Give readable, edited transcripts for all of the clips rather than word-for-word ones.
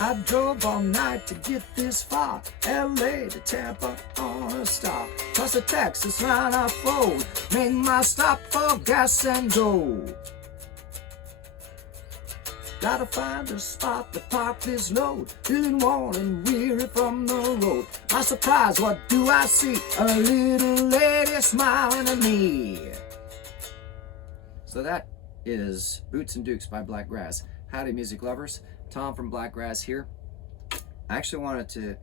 I drove all night to get this far, LA to Tampa on a star. Cross the Texas line I fold, make my stop for gas and gold. Gotta find a spot to park this load, feeling worn and weary from the road. My surprise, what do I see? A little lady smiling at me. So that is Boots and Dukes by Blakgraz. Howdy music lovers, Tom from Blakgraz here. I actually wanted to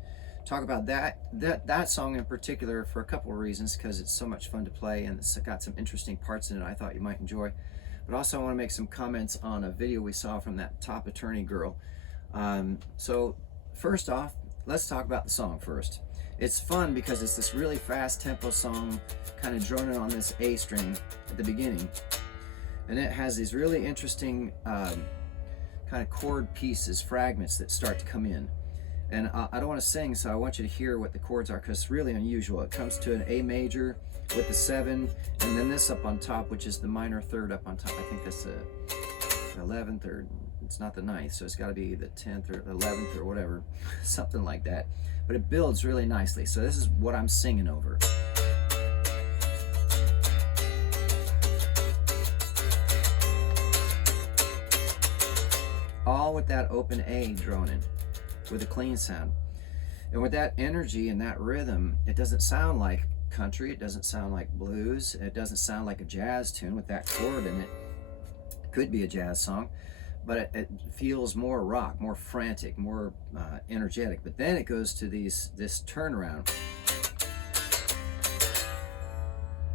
talk about that song in particular for a couple of reasons, because it's so much fun to play and it's got some interesting parts in it I thought you might enjoy. But also I want to make some comments on a video we saw from that top attorney girl. So first off, let's talk about the song first. It's fun because it's this really fast tempo song, kind of droning on this A string at the beginning. And it has these really interesting kind of chord pieces, fragments that start to come in. And I don't want to sing, so I want you to hear what the chords are, because it's really unusual. It comes to an A major with the 7, and then this up on top, which is the minor third up on top. I think that's the 11th, or it's not the 9th, so it's got to be the 10th or 11th or whatever, something like that. But it builds really nicely. So this is what I'm singing over. All with that open A droning, with a clean sound. And with that energy and that rhythm, it doesn't sound like country, it doesn't sound like blues, it doesn't sound like a jazz tune with that chord in it. It could be a jazz song, but it feels more rock, more frantic, more energetic. But then it goes to this turnaround.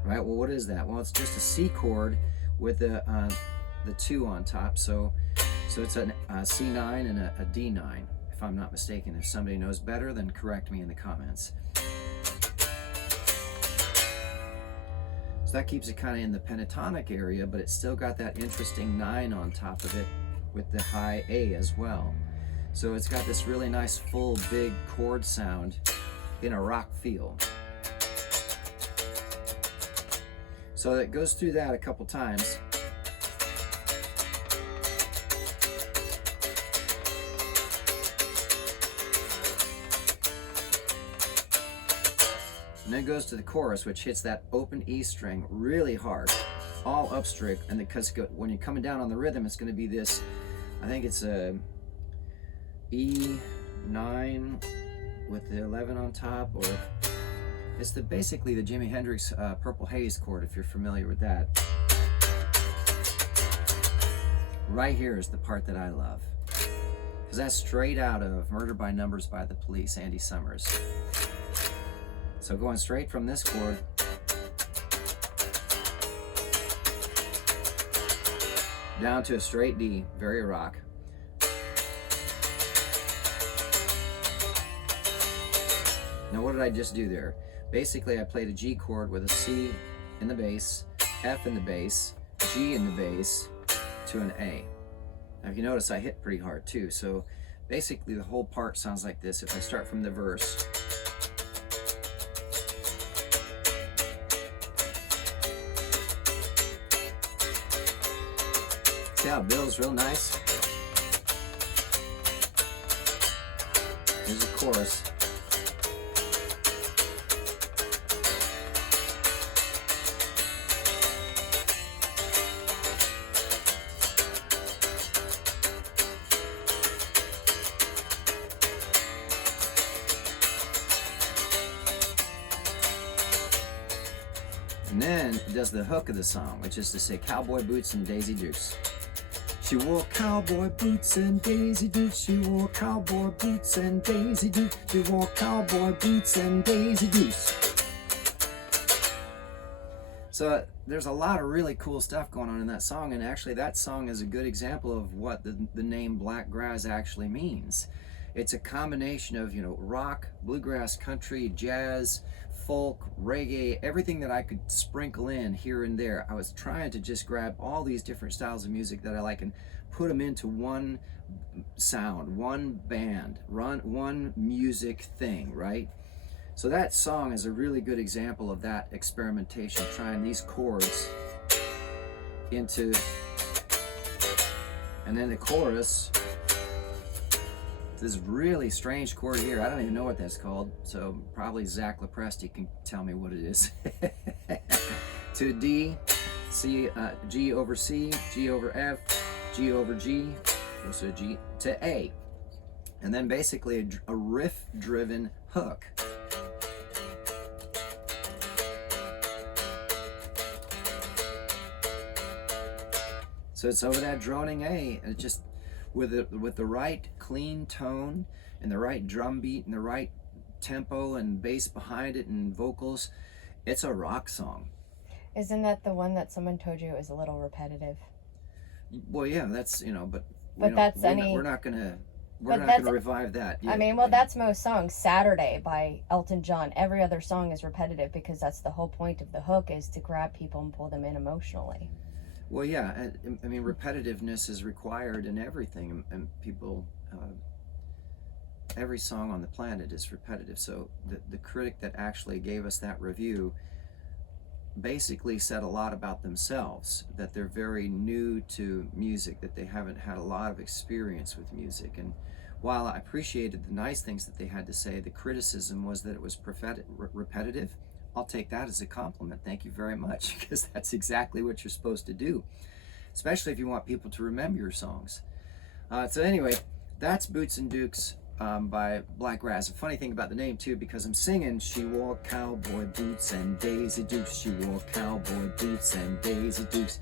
Right, well, what is that? Well, it's just a C chord with the 2 on top. So it's a C9 and a D9, if I'm not mistaken. If somebody knows better, then correct me in the comments. So that keeps it kind of in the pentatonic area, but it's still got that interesting 9 on top of it with the high A as well. So it's got this really nice full big chord sound in a rock feel. So it goes through that a couple times. And then it goes to the chorus, which hits that open E string really hard, all upstring. And because when you're coming down on the rhythm, it's going to be this, I think it's a E9 with the 11 on top, or it's basically the Jimi Hendrix Purple Haze chord, if you're familiar with that. Right here is the part that I love, because that's straight out of Murder by Numbers by the Police, Andy Summers. So going straight from this chord down to a straight D, very rock. Now what did I just do there? Basically I played a G chord with a C in the bass, F in the bass, G in the bass to an A. Now if you notice, I hit pretty hard too. So basically the whole part sounds like this. If I start from the verse, see how it builds real nice? Here's the chorus. And then it does the hook of the song, which is to say cowboy boots and Daisy Dukes. She wore cowboy boots and Daisy Dukes. She wore cowboy boots and Daisy Dukes. She wore cowboy boots and Daisy Dukes. So there's a lot of really cool stuff going on in that song, and actually that song is a good example of what the name Blakgraz actually means. It's a combination of, you know, rock, bluegrass, country, jazz, folk, reggae, everything that I could sprinkle in here and there. I was trying to just grab all these different styles of music that I like and put them into one sound, one band, one music thing, right? So that song is a really good example of that experimentation, trying these chords into, and then the chorus this really strange chord here. I don't even know what that's called, so probably Zach Lepresti can tell me what it is. To D, C, G over C, G over F, G over G, so G to A. And then basically a riff-driven hook. So it's over that droning A, and just with the right clean tone and the right drum beat and the right tempo and bass behind it and vocals, it's a rock song. Isn't that the one that someone told you is a little repetitive? Well, yeah, that's, you know, but we're not gonna revive that. I mean, well, that's most songs. Saturday by Elton John. Every other song is repetitive because that's the whole point of the hook, is to grab people and pull them in emotionally. Well, yeah, I mean, repetitiveness is required in everything, and people, every song on the planet is repetitive. So the critic that actually gave us that review basically said a lot about themselves, that they're very new to music, that they haven't had a lot of experience with music. And while I appreciated the nice things that they had to say, the criticism was that it was repetitive. I'll take that as a compliment. Thank you very much, because that's exactly what you're supposed to do, especially if you want people to remember your songs. So anyway, that's Boots and Dukes by Blakgraz. A funny thing about the name too, because I'm singing, she wore cowboy boots and Daisy Dukes. She wore cowboy boots and Daisy Dukes.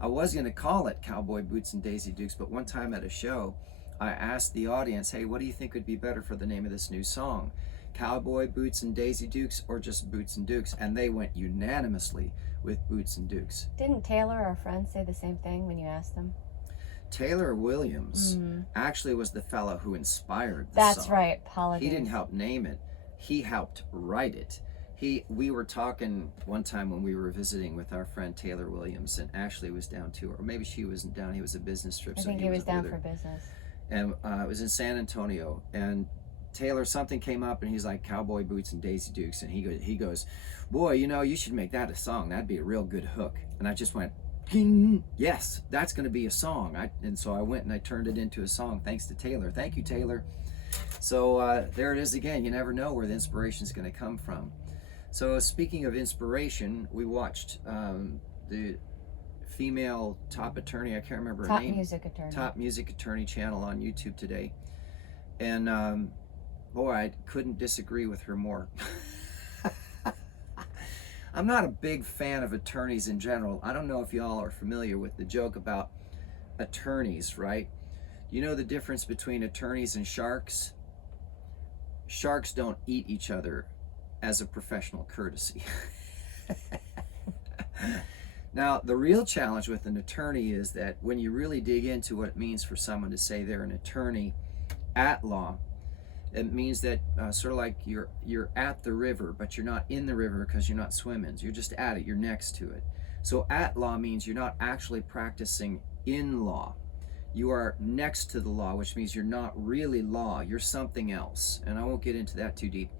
I was going to call it Cowboy Boots and Daisy Dukes, but one time at a show, I asked the audience, hey, what do you think would be better for the name of this new song? Cowboy Boots and Daisy Dukes, or just Boots and Dukes? And they went unanimously with Boots and Dukes. Didn't Taylor, our friend, say the same thing when you asked him? Taylor Williams actually was the fellow who inspired the That's song. right, apologies. He didn't help name it. He helped write it. We were talking one time when we were visiting with our friend Taylor Williams, and Ashley was down too, or maybe she wasn't down. He was a business trip. I think he was down for business. And it was in San Antonio, and Taylor, something came up, and he's like, Cowboy Boots and Daisy Dukes, and he goes, boy, you know, you should make that a song. That'd be a real good hook. And I just went, ding, yes, that's going to be a song. And so I went and I turned it into a song, thanks to Taylor. Thank you, Taylor. So there it is again. You never know where the inspiration is going to come from. So speaking of inspiration, we watched the female top attorney, I can't remember her name. Top Music Attorney channel on YouTube today. And boy, I couldn't disagree with her more. I'm not a big fan of attorneys in general. I don't know if y'all are familiar with the joke about attorneys, right? You know the difference between attorneys and sharks? Sharks don't eat each other as a professional courtesy. Now, the real challenge with an attorney is that when you really dig into what it means for someone to say they're an attorney at law, it means that sort of like you're at the river, but you're not in the river because you're not swimming. You're just at it. You're next to it. So at law means you're not actually practicing in law. You are next to the law, which means you're not really law. You're something else. And I won't get into that too deep.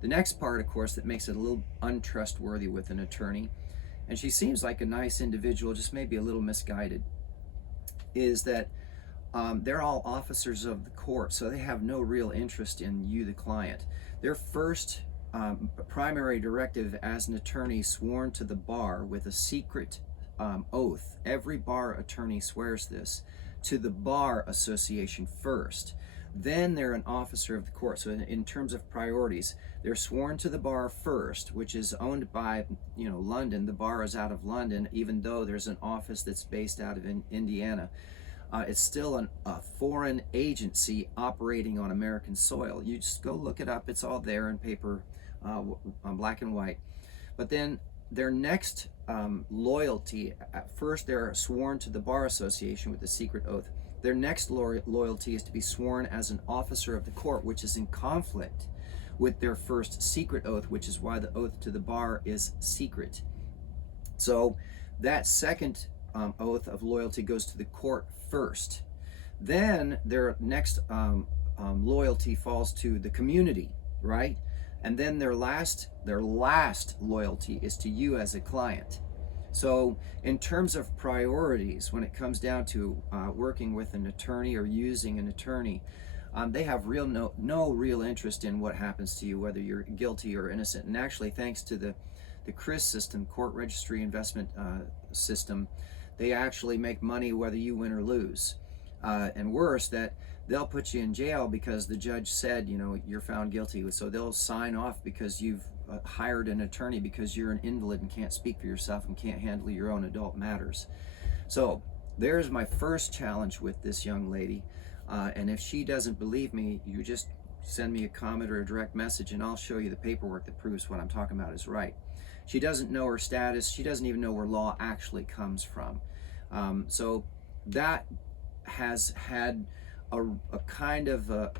The next part, of course, that makes it a little untrustworthy with an attorney, and she seems like a nice individual, just maybe a little misguided, is that they're all officers of the court, so they have no real interest in you, the client. Their first primary directive as an attorney sworn to the bar with a secret oath, every bar attorney swears this, to the Bar Association first. Then they're an officer of the court. So in terms of priorities, they're sworn to the bar first, which is owned by, London. The bar is out of London, even though there's an office that's based out of Indiana. It's still a foreign agency operating on American soil. You just go look it up. It's all there in paper, on black and white. But then their next loyalty, at first they're sworn to the Bar Association with a secret oath. Their next loyalty is to be sworn as an officer of the court, which is in conflict with their first secret oath, which is why the oath to the bar is secret. So that second oath of loyalty goes to the court first. Then their next loyalty falls to the community, right? And then their last loyalty is to you as a client. So in terms of priorities, when it comes down to working with an attorney or using an attorney, They have no real interest in what happens to you, whether you're guilty or innocent. And actually, thanks to the CRIS system, Court Registry Investment System, they actually make money whether you win or lose. And worse, that they'll put you in jail because the judge said, you know, you're found guilty. So they'll sign off because you've hired an attorney because you're an invalid and can't speak for yourself and can't handle your own adult matters. So there's my first challenge with this young lady. And if she doesn't believe me, you just send me a comment or a direct message and I'll show you the paperwork that proves what I'm talking about is right. She doesn't know her status. She doesn't even know where law actually comes from. So that has had a kind of a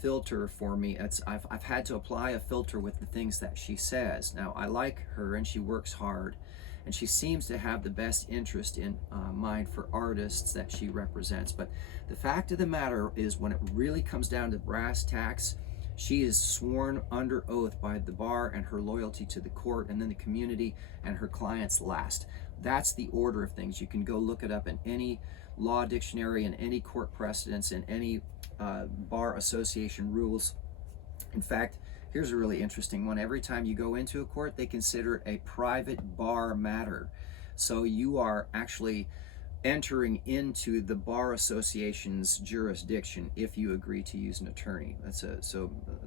filter for me. I've had to apply a filter with the things that she says. Now, I like her and she works hard and she seems to have the best interest in mind for artists that she represents. But the fact of the matter is, when it really comes down to brass tacks, she is sworn under oath by the bar and her loyalty to the court and then the community and her clients last. That's the order of things. You can go look it up in any law dictionary and any court precedents and any bar association rules. In fact, here's a really interesting one. Every time you go into a court, they consider it a private bar matter. So you are actually entering into the bar association's jurisdiction if you agree to use an attorney.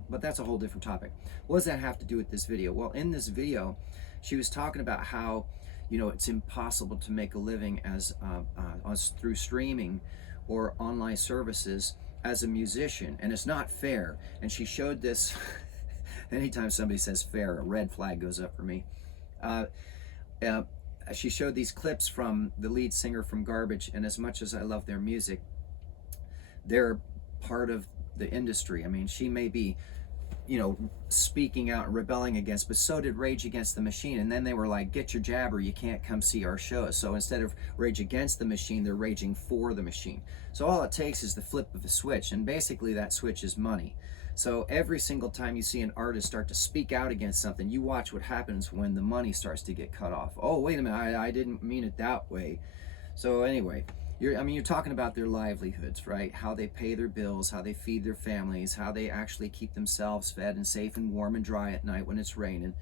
But that's a whole different topic. What does that have to do with this video? Well, in this video, she was talking about how, you know, it's impossible to make a living as through streaming or online services as a musician, and it's not fair. And she showed this. Anytime somebody says fair, a red flag goes up for me. She showed these clips from the lead singer from Garbage, and as much as I love their music, they're part of the industry. I mean, she may be, you know, speaking out and rebelling against, but so did Rage Against the Machine. And then they were like, get your jab or you can't come see our shows. So instead of Rage Against the Machine, they're raging for the machine. So all it takes is the flip of a switch, and basically that switch is money. So every single time you see an artist start to speak out against something, you watch what happens when the money starts to get cut off. Oh, wait a minute, I didn't mean it that way. So anyway, you're talking about their livelihoods, right? How they pay their bills, how they feed their families, how they actually keep themselves fed and safe and warm and dry at night when it's raining.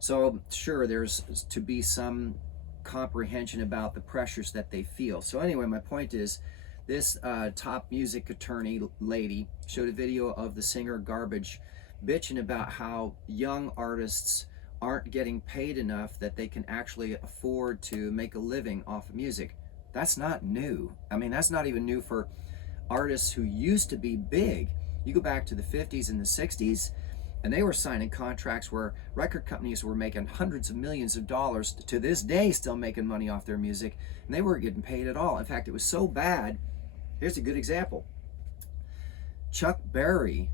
So sure, there's to be some comprehension about the pressures that they feel. So anyway, my point is, this top music attorney lady showed a video of the singer Garbage bitching about how young artists aren't getting paid enough that they can actually afford to make a living off of music. That's not new. I mean, that's not even new for artists who used to be big. You go back to the 50s and the 60s, and they were signing contracts where record companies were making hundreds of millions of dollars, to this day still making money off their music, and they weren't getting paid at all. In fact, it was so bad. Here's a good example. Chuck Berry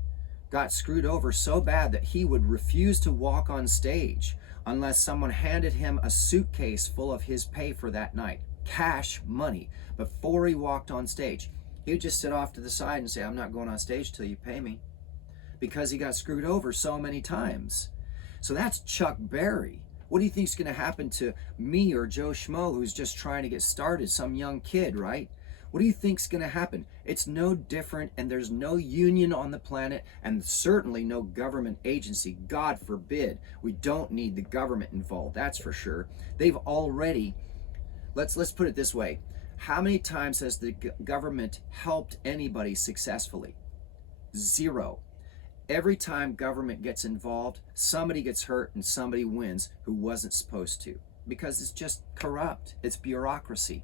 got screwed over so bad that he would refuse to walk on stage unless someone handed him a suitcase full of his pay for that night. Cash money. Before he walked on stage, he would just sit off to the side and say, I'm not going on stage till you pay me, because he got screwed over so many times. So that's Chuck Berry. What do you think is going to happen to me or Joe Schmo, who's just trying to get started, some young kid, right? What do you think is going to happen? It's no different, and there's no union on the planet, and certainly no government agency. God forbid. We don't need the government involved, that's for sure. They've already, let's put it this way. How many times has the government helped anybody successfully? Zero. Every time government gets involved, somebody gets hurt and somebody wins who wasn't supposed to, because it's just corrupt. It's bureaucracy.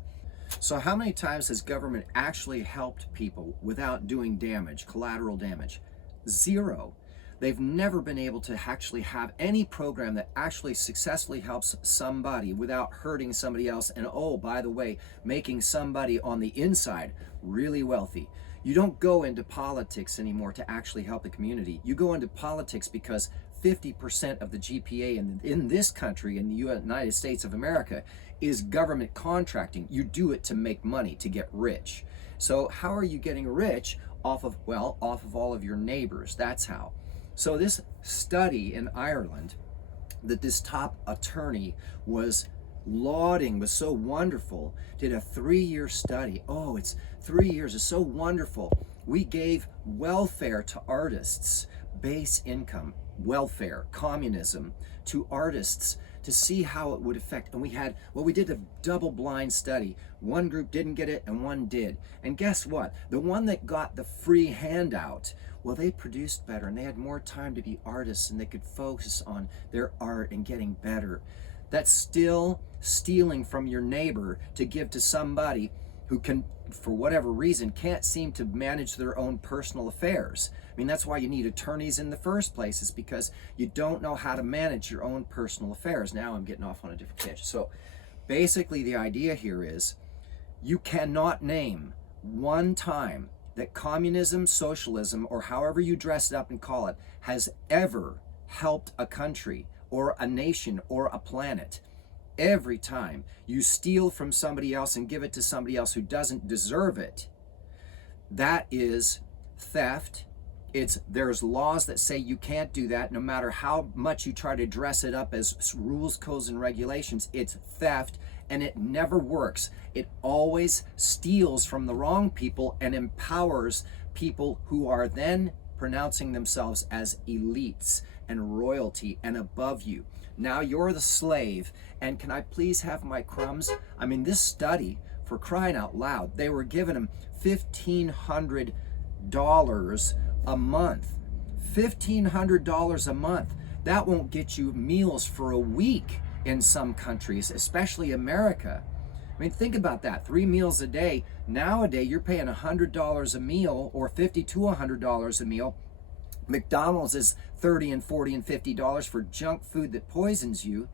So how many times has government actually helped people without doing damage, collateral damage? Zero. They've never been able to actually have any program that actually successfully helps somebody without hurting somebody else, and oh, by the way, making somebody on the inside really wealthy. You don't go into politics anymore to actually help the community. You go into politics because 50% of the GPA in this country, in the United States of America, is government contracting. You do it to make money, to get rich. So how are you getting rich? Off of all of your neighbors. That's how. So this study in Ireland that this top attorney was lauding was so wonderful, did a 3-year study. Oh, it's 3 years, it's so wonderful. We gave welfare to artists, base income, welfare, communism to artists to see how it would affect. And we did a double-blind study. One group didn't get it and one did. And guess what? The one that got the free handout, well, they produced better and they had more time to be artists and they could focus on their art and getting better. That's still stealing from your neighbor to give to somebody who can, for whatever reason, can't seem to manage their own personal affairs. I mean, that's why you need attorneys in the first place, is because you don't know how to manage your own personal affairs. Now I'm getting off on a different tangent. So basically the idea here is you cannot name one time that communism, socialism, or however you dress it up and call it, has ever helped a country or a nation or a planet. Every time you steal from somebody else and give it to somebody else who doesn't deserve it, that is theft. There's laws that say you can't do that, no matter how much you try to dress it up as rules, codes, and regulations. It's theft, and it never works. It always steals from the wrong people and empowers people who are then pronouncing themselves as elites and royalty and above you. Now you're the slave, and can I please have my crumbs? I mean, this study, for crying out loud, they were giving them $1,500 a month. $1,500 a month. That won't get you meals for a week in some countries, especially America. I mean, think about that. 3 meals a day. Nowadays, you're paying $100 a meal, or $50 to $100 a meal. McDonald's is $30 and $40 and $50 for junk food that poisons you.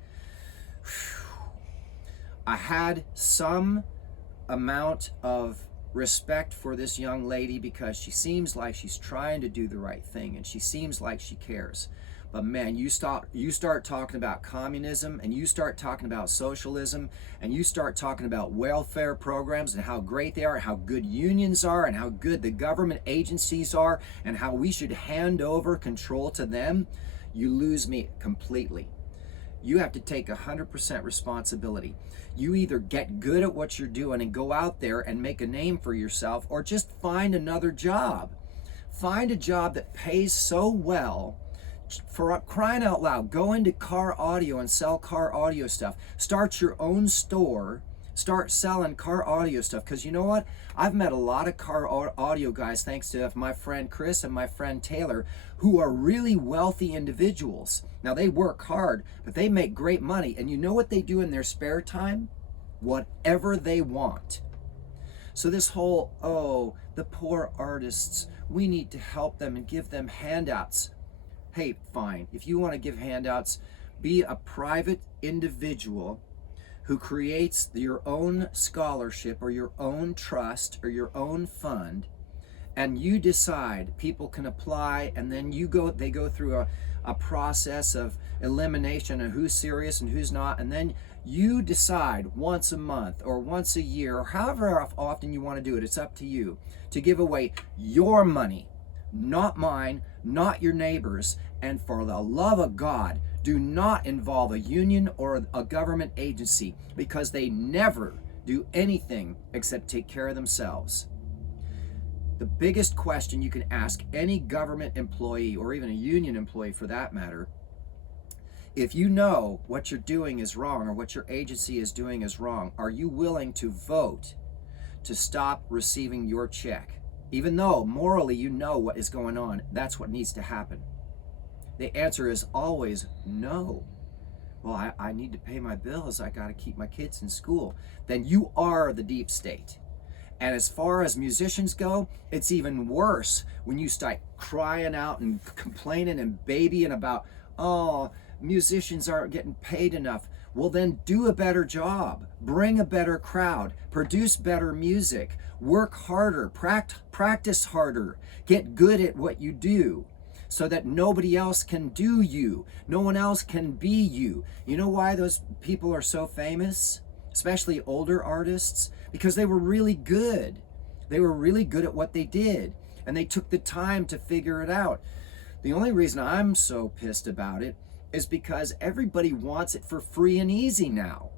I had some amount of respect for this young lady because she seems like she's trying to do the right thing and she seems like she cares. But man, you start talking about communism, and you start talking about socialism, and you start talking about welfare programs and how great they are, and how good unions are, and how good the government agencies are, and how we should hand over control to them, you lose me completely. You have to take 100% responsibility. You either get good at what you're doing and go out there and make a name for yourself, or just find another job. Find a job that pays so well. For crying out loud, go into car audio and sell car audio stuff. Start your own store. Start selling car audio stuff. Because you know what? I've met a lot of car audio guys, thanks to my friend Chris and my friend Taylor, who are really wealthy individuals. Now, they work hard, but they make great money. And you know what they do in their spare time? Whatever they want. So this whole, oh, the poor artists, we need to help them and give them handouts. Hey, fine. If you want to give handouts, be a private individual who creates your own scholarship or your own trust or your own fund, and you decide people can apply, and then they go through a process of elimination of who's serious and who's not, and then you decide once a month or once a year or however often you want to do it, it's up to you, to give away your money, not mine, not your neighbors. And for the love of God, do not involve a union or a government agency, because they never do anything except take care of themselves. The biggest question you can ask any government employee, or even a union employee for that matter, if you know what you're doing is wrong or what your agency is doing is wrong, are you willing to vote to stop receiving your check? Even though morally you know what is going on, that's what needs to happen. The answer is always no. Well, I need to pay my bills. I got to keep my kids in school. Then you are the deep state. And as far as musicians go, it's even worse when you start crying out and complaining and babying about, oh, musicians aren't getting paid enough. Well, then do a better job. Bring a better crowd. Produce better music. Work harder. Practice harder. Get good at what you do, so that nobody else can do you. No one else can be you. You know why those people are so famous? Especially older artists? Because they were really good. They were really good at what they did. And they took the time to figure it out. The only reason I'm so pissed about it is because everybody wants it for free and easy now.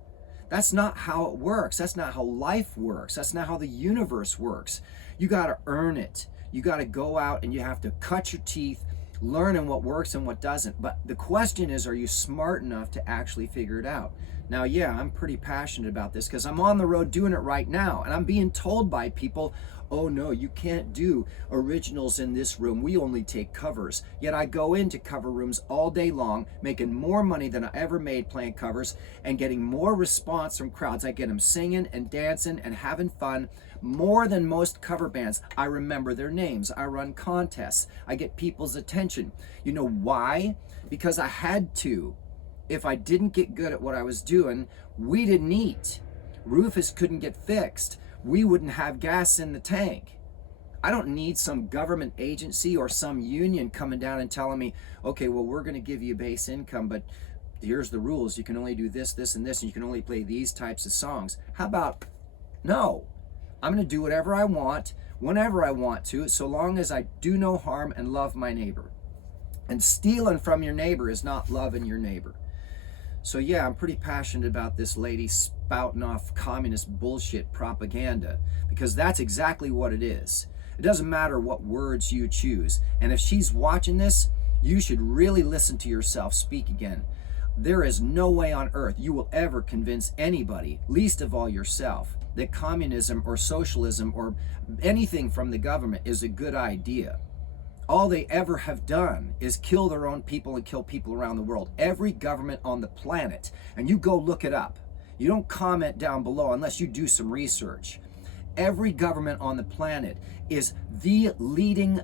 That's not how it works. That's not how life works. That's not how the universe works. You got to earn it. You got to go out and you have to cut your teeth, learning what works and what doesn't. But the question is, are you smart enough to actually figure it out? Now, yeah, I'm pretty passionate about this because I'm on the road doing it right now, and I'm being told by people, oh no, you can't do originals in this room. We only take covers. Yet I go into cover rooms all day long, making more money than I ever made playing covers and getting more response from crowds. I get them singing and dancing and having fun more than most cover bands. I remember their names. I run contests. I get people's attention. You know why? Because I had to. If I didn't get good at what I was doing, we didn't eat. Rufus couldn't get fixed. We wouldn't have gas in the tank. I don't need some government agency or some union coming down and telling me, okay, well, we're going to give you base income, but here's the rules. You can only do this, this, and this, and you can only play these types of songs. How about, no, I'm going to do whatever I want, whenever I want to, so long as I do no harm and love my neighbor. And stealing from your neighbor is not loving your neighbor. So yeah, I'm pretty passionate about this lady spouting off communist bullshit propaganda, because that's exactly what it is. It doesn't matter what words you choose. And if she's watching this, you should really listen to yourself speak again. There is no way on earth you will ever convince anybody, least of all yourself, that communism or socialism or anything from the government is a good idea. All they ever have done is kill their own people and kill people around the world. Every government on the planet, and you go look it up. You don't comment down below unless you do some research. Every government on the planet is the leading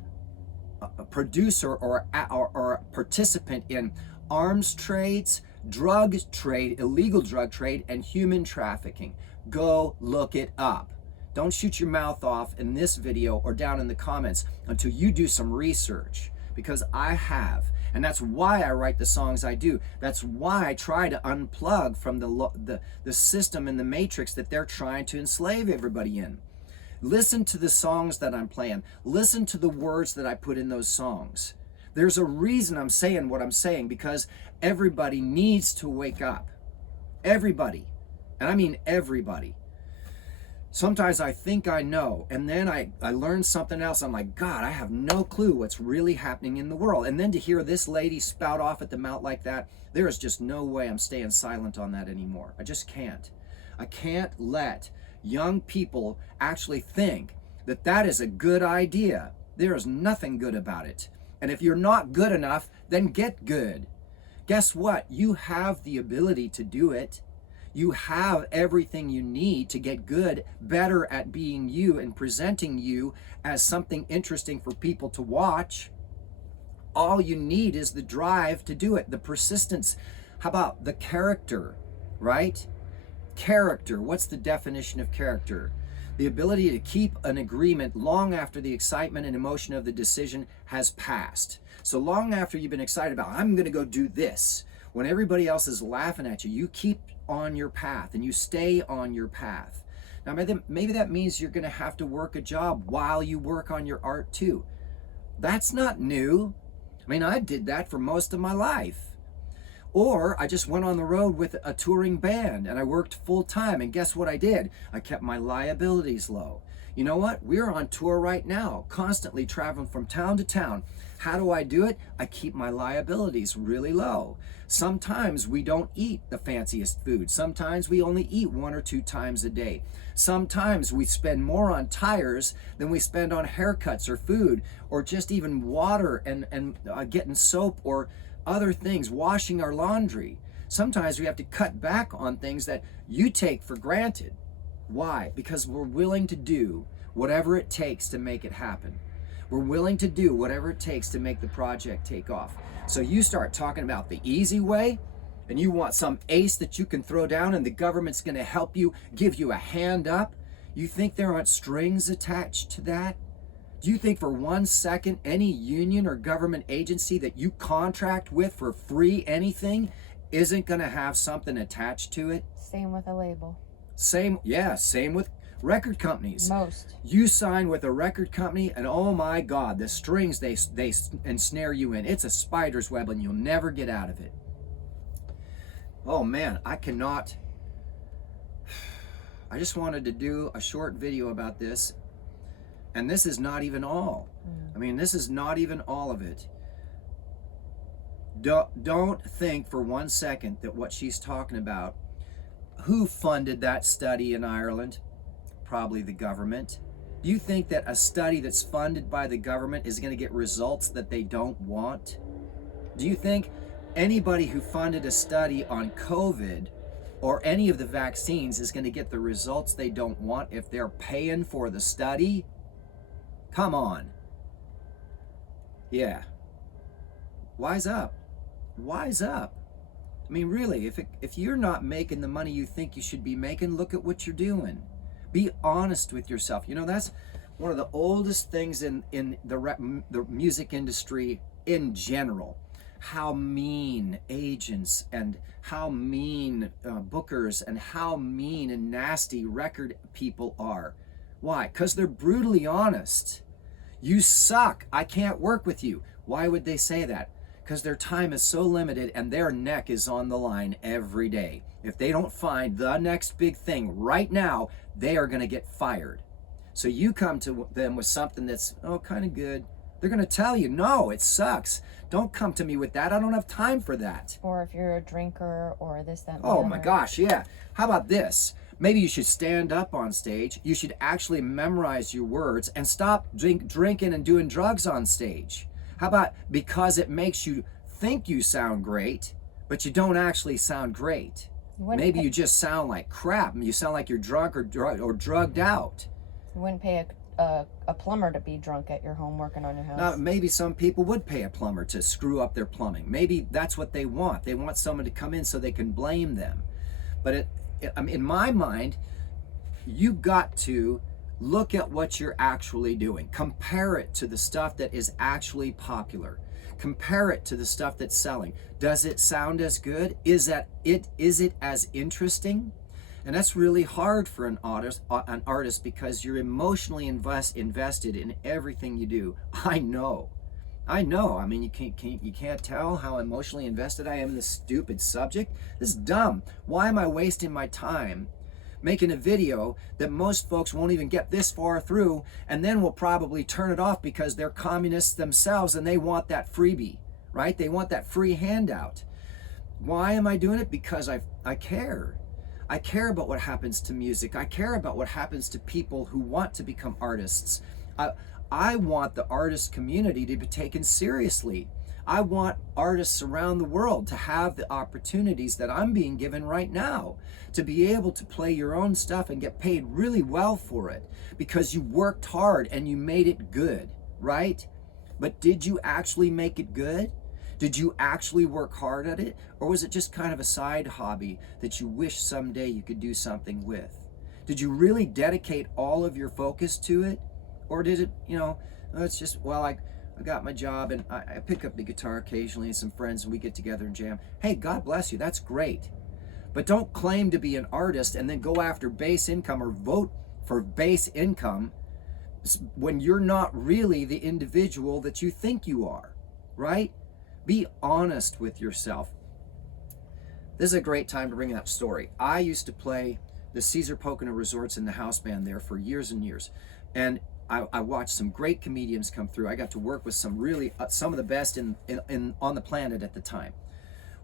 producer or participant in arms trades, drug trade, illegal drug trade, and human trafficking. Go look it up. Don't shoot your mouth off in this video or down in the comments until you do some research, because I have. And that's why I write the songs I do. That's why I try to unplug from the system and the matrix that they're trying to enslave everybody in. Listen to the songs that I'm playing. Listen to the words that I put in those songs. There's a reason I'm saying what I'm saying, because everybody needs to wake up. Everybody. And I mean everybody. Sometimes I think I know, and then I learn something else. I'm like, God, I have no clue what's really happening in the world. And then to hear this lady spout off at the mouth like that, there is just no way I'm staying silent on that anymore. I just can't. I can't let young people actually think that that is a good idea. There is nothing good about it. And if you're not good enough, then get good. Guess what? You have the ability to do it. You have everything you need to get good, better at being you and presenting you as something interesting for people to watch. All you need is the drive to do it, the persistence. How about the character, right? Character, what's the definition of character? The ability to keep an agreement long after the excitement and emotion of the decision has passed. So long after you've been excited about, I'm going to go do this, when everybody else is laughing at you, you keep on your path and you stay on your path. Now maybe that means you're going to have to work a job while you work on your art too. That's not new. I mean, I did that for most of my life. Or I just went on the road with a touring band and I worked full time, and guess what I did? I kept my liabilities low. You know what? We're on tour right now, constantly traveling from town to town. How do I do it? I keep my liabilities really low. Sometimes we don't eat the fanciest food. Sometimes we only eat 1 or 2 times a day. Sometimes we spend more on tires than we spend on haircuts or food, or just even water and getting soap or other things, washing our laundry. Sometimes we have to cut back on things that you take for granted. Why? Because we're willing to do whatever it takes to make it happen. We're willing to do whatever it takes to make the project take off. So you start talking about the easy way, and you want some ace that you can throw down and the government's going to help you, give you a hand up. You think there aren't strings attached to that? Do you think for 1 second any union or government agency that you contract with for free anything isn't going to have something attached to it? Same with a label. Same with record companies. Most. You sign with a record company and oh my God, the strings they ensnare you in. It's a spider's web and you'll never get out of it. Oh man, I just wanted to do a short video about this. And this is not even all. I mean, this is not even all of it. Don't think for 1 second that what she's talking about, who funded that study in Ireland? Probably the government. Do you think that a study that's funded by the government is going to get results that they don't want? Do you think anybody who funded a study on COVID or any of the vaccines is going to get the results they don't want if they're paying for the study? Come on. Yeah. Wise up. Wise up. I mean, really, if you're not making the money you think you should be making, look at what you're doing. Be honest with yourself. You know, that's one of the oldest things in the music industry in general. How mean agents and how mean bookers and how mean and nasty record people are. Why? Because they're brutally honest. You suck. I can't work with you. Why would they say that? Because their time is so limited and their neck is on the line every day. If they don't find the next big thing right now, they are going to get fired. So you come to them with something that's, oh, kind of good. They're going to tell you, no, it sucks. Don't come to me with that. I don't have time for that. Or if you're a drinker or this, that, and the Oh other. my gosh, yeah. How about this? Maybe you should stand up on stage. You should actually memorize your words and stop drinking and doing drugs on stage. How about because it makes you think you sound great, but you don't actually sound great? Maybe you just sound like crap. You sound like you're drunk or drugged out. You wouldn't pay a plumber to be drunk at your home working on your house. Now, maybe some people would pay a plumber to screw up their plumbing. Maybe that's what they want. They want someone to come in so they can blame them. But in my mind, you got to look at what you're actually doing. Compare it to the stuff that is actually popular. Compare it to the stuff that's selling. Does it sound as good? Is it as interesting? And that's really hard for an artist because you're emotionally invested in everything you do. I know. I mean, you can't tell how emotionally invested I am in this stupid subject. This is dumb. Why am I wasting my time making a video that most folks won't even get this far through, and then will probably turn it off because they're communists themselves and they want that freebie, right? They want that free handout. Why am I doing it? Because I care. I care about what happens to music. I care about what happens to people who want to become artists. I want the artist community to be taken seriously. I want artists around the world to have the opportunities that I'm being given right now, to be able to play your own stuff and get paid really well for it because you worked hard and you made it good, right? But did you actually make it good? Did you actually work hard at it? Or was it just kind of a side hobby that you wish someday you could do something with? Did you really dedicate all of your focus to it? Or did it, it's just, well, I got my job and I pick up the guitar occasionally and some friends and we get together and jam. Hey, God bless you, that's great. But don't claim to be an artist and then go after base income or vote for base income when you're not really the individual that you think you are, right? Be honest with yourself. This is a great time to bring up a story. I used to play the Caesar Pocono Resorts in the house band there for years and years. And I watched some great comedians come through. I got to work with some of the best on the planet at the time.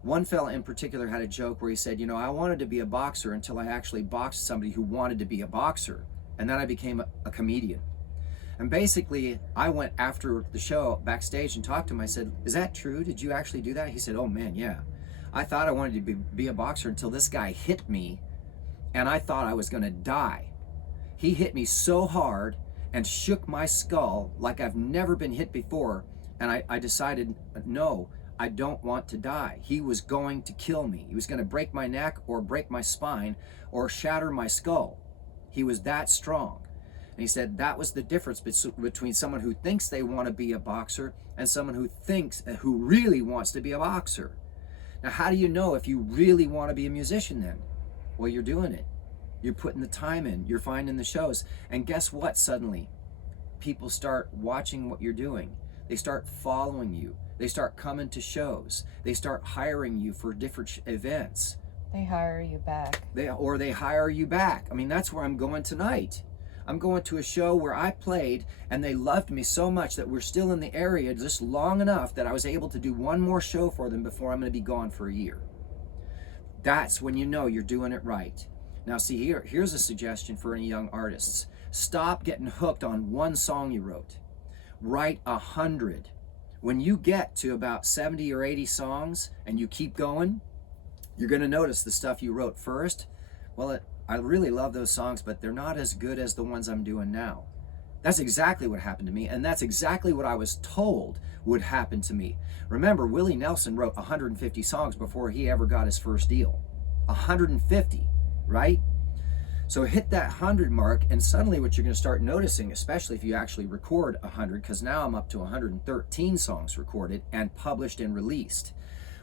One fella in particular had a joke where he said, I wanted to be a boxer until I actually boxed somebody who wanted to be a boxer. And then I became a comedian. And basically, I went after the show backstage and talked to him. I said, is that true? Did you actually do that? He said, oh man, yeah. I thought I wanted to be a boxer until this guy hit me and I thought I was gonna die. He hit me so hard and shook my skull like I've never been hit before. And I decided, no, I don't want to die. He was going to kill me. He was gonna break my neck or break my spine or shatter my skull. He was that strong. And he said that was the difference between someone who thinks they want to be a boxer and someone who really wants to be a boxer. Now, how do you know if you really want to be a musician then? Well, you're doing it. You're putting the time in. You're finding the shows. And guess what? Suddenly, people start watching what you're doing. They start following you. They start coming to shows. They start hiring you for different events. They hire you back. They hire you back. I mean, that's where I'm going tonight. I'm going to a show where I played and they loved me so much that we're still in the area just long enough that I was able to do one more show for them before I'm going to be gone for a year. That's when you know you're doing it right. Now see, here's a suggestion for any young artists. Stop getting hooked on one song you wrote. Write 100. When you get to about 70 or 80 songs and you keep going, you're going to notice the stuff you wrote first. Well, I really love those songs, but they're not as good as the ones I'm doing now. That's exactly what happened to me, and that's exactly what I was told would happen to me. Remember, Willie Nelson wrote 150 songs before he ever got his first deal. 150, right? So hit that 100 mark, and suddenly what you're going to start noticing, especially if you actually record 100, because now I'm up to 113 songs recorded and published and released.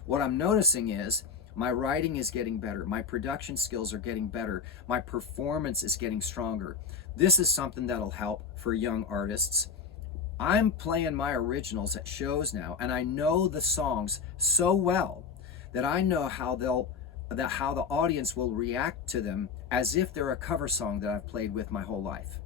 What I'm noticing is my writing is getting better. My production skills are getting better. My performance is getting stronger. This is something that'll help for young artists. I'm playing my originals at shows now, and I know the songs so well that I know how the audience will react to them as if they're a cover song that I've played with my whole life.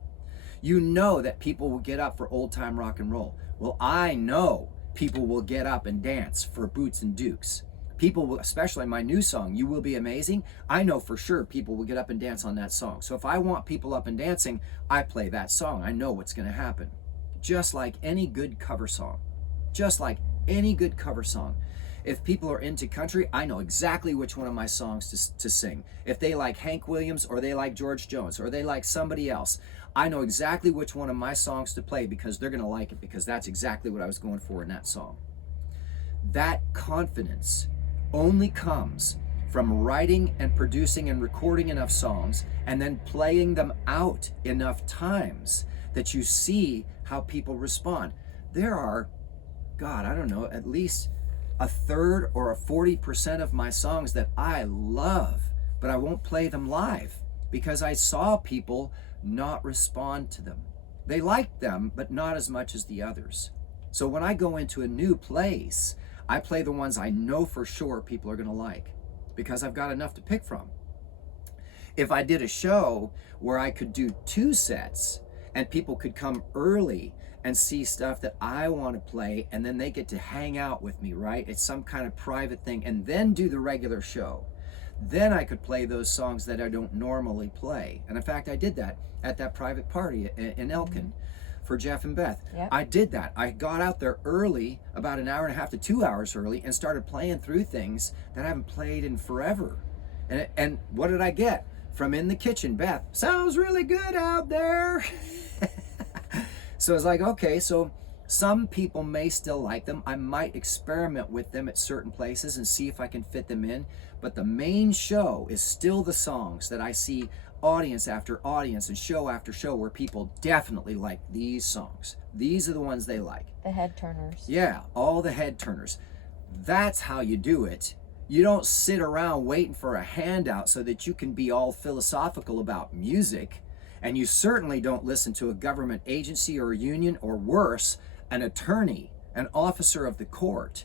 You know that people will get up for old time rock and roll. Well, I know people will get up and dance for Boots and Dukes. People will, especially my new song, You Will Be Amazing, I know for sure people will get up and dance on that song. So if I want people up and dancing, I play that song. I know what's going to happen. Just like any good cover song. Just like any good cover song. If people are into country, I know exactly which one of my songs to sing. If they like Hank Williams or they like George Jones or they like somebody else, I know exactly which one of my songs to play because they're going to like it, because that's exactly what I was going for in that song. That confidence only comes from writing and producing and recording enough songs and then playing them out enough times that you see how people respond. There are, God, I don't know, at least a third or a 40% of my songs that I love, but I won't play them live because I saw people not respond to them. They liked them, but not as much as the others. So when I go into a new place, I play the ones I know for sure people are going to like because I've got enough to pick from. If I did a show where I could do 2 sets and people could come early and see stuff that I want to play, and then they get to hang out with me, right? It's some kind of private thing, and then do the regular show. Then I could play those songs that I don't normally play. And in fact, I did that at that private party in Elton for Jeff and Beth. Yep. I did that. I got out there early, about an hour and a half to 2 hours early, and started playing through things that I haven't played in forever. And what did I get? From in the kitchen, Beth, sounds really good out there. So it's like, okay, so some people may still like them. I might experiment with them at certain places and see if I can fit them in. But the main show is still the songs that I see audience after audience and show after show where people definitely like these songs. These are the ones they like. The head turners. Yeah, all the head turners. That's how you do it. You don't sit around waiting for a handout so that you can be all philosophical about music. And you certainly don't listen to a government agency or a union, or worse, an attorney, an officer of the court,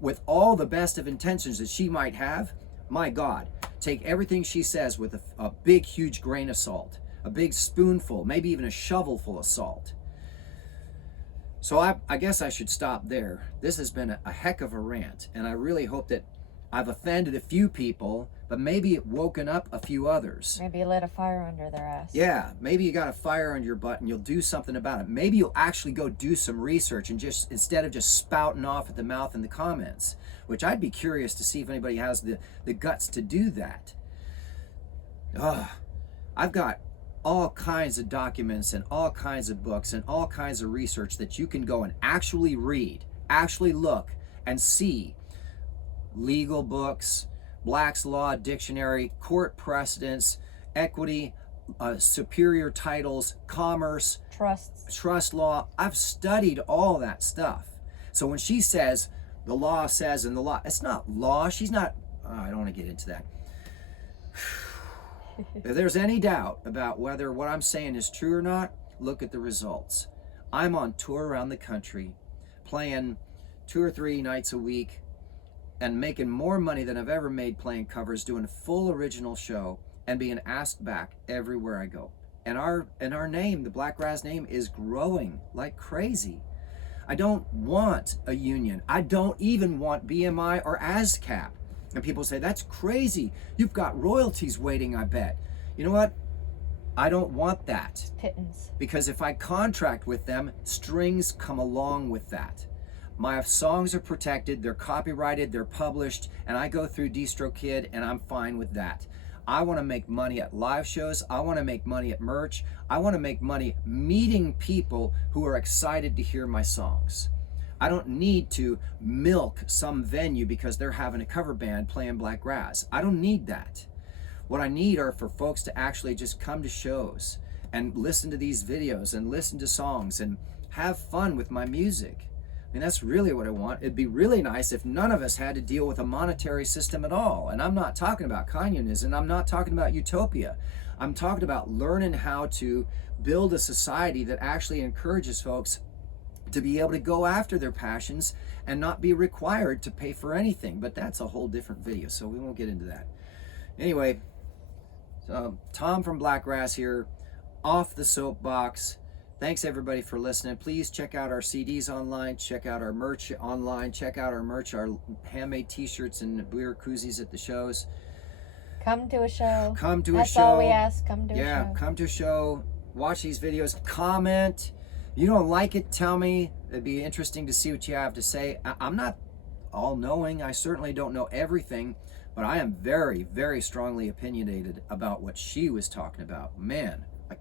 with all the best of intentions that she might have. My God, take everything she says with a big, huge grain of salt, a big spoonful, maybe even a shovelful of salt. So I guess I should stop there. This has been a heck of a rant, and I really hope that I've offended a few people, but maybe it woken up a few others. Maybe you lit a fire under their ass. Yeah, maybe you got a fire under your butt and you'll do something about it. Maybe you'll actually go do some research and just, instead of just spouting off at the mouth in the comments, which I'd be curious to see if anybody has the guts to do that. I've got all kinds of documents and all kinds of books and all kinds of research that you can go and actually read, actually look and see. Legal books, Black's Law Dictionary, court precedents, equity, superior titles, commerce, trust law. I've studied all that stuff. So when she says, the law says, and the law, it's not law. She's not, I don't want to get into that. If there's any doubt about whether what I'm saying is true or not, look at the results. I'm on tour around the country, playing 2 or 3 nights a week, and making more money than I've ever made playing covers, doing a full original show, and being asked back everywhere I go. And our name, the Blakgraz name, is growing like crazy. I don't want a union. I don't even want BMI or ASCAP. And people say, that's crazy. You've got royalties waiting, I bet. You know what? I don't want that. It's pittance. Because if I contract with them, strings come along with that. My songs are protected, they're copyrighted, they're published, and I go through DistroKid and I'm fine with that. I want to make money at live shows. I want to make money at merch. I want to make money meeting people who are excited to hear my songs. I don't need to milk some venue because they're having a cover band playing Blakgraz. I don't need that. What I need are for folks to actually just come to shows and listen to these videos and listen to songs and have fun with my music. I mean, that's really what I want. It'd be really nice if none of us had to deal with a monetary system at all. And I'm not talking about communism. I'm not talking about utopia. I'm talking about learning how to build a society that actually encourages folks to be able to go after their passions and not be required to pay for anything. But that's a whole different video, so we won't get into that. Anyway, so Tom from Blakgraz here, off the soapbox. Thanks everybody for listening. Please check out our CDs online, check out our merch online, check out our merch, our handmade t-shirts and beer koozies at the shows. Come to a show. Come to a show. That's all we ask. Come to a show. Yeah, come to a show. Watch these videos. Comment. You don't like it, tell me. It'd be interesting to see what you have to say. I'm not all-knowing. I certainly don't know everything, but I am very, very strongly opinionated about what she was talking about. Man, I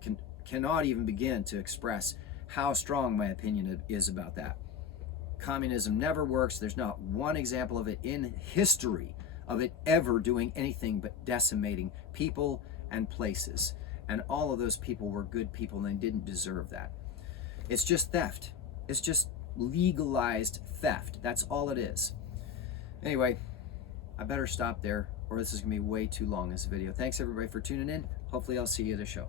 cannot even begin to express how strong my opinion is about that. Communism never works. There's not one example of it in history of it ever doing anything but decimating people and places. And all of those people were good people and they didn't deserve that. It's just theft. It's just legalized theft. That's all it is. Anyway, I better stop there or this is going to be way too long, this video. Thanks everybody for tuning in. Hopefully I'll see you at the show.